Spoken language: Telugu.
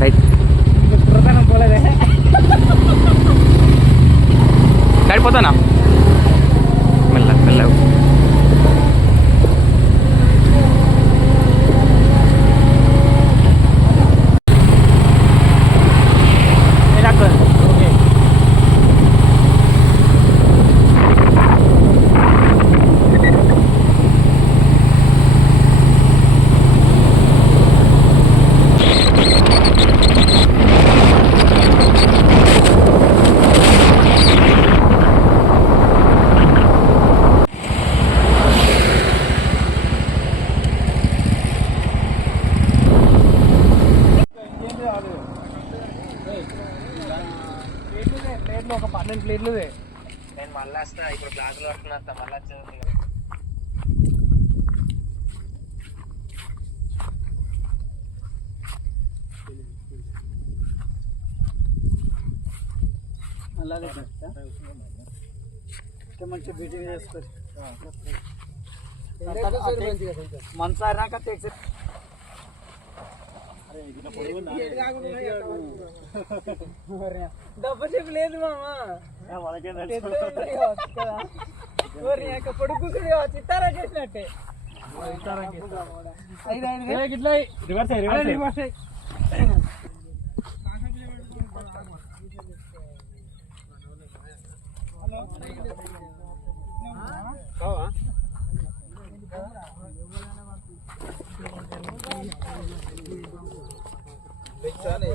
లైట్ గడిపోతానా వస్తా ఇప్పుడు క్లాసులో వస్తున్నా మళ్ళీ వచ్చేది అలాగే మంచి బీటింగ్ చేసుకోవచ్చు మనసారినాక టెక్స్ డబ్బు చెప్పు లేదు మామా. పొడుగు చిత్తారా చేసినట్టే. Reverse reverse hello. बेचाने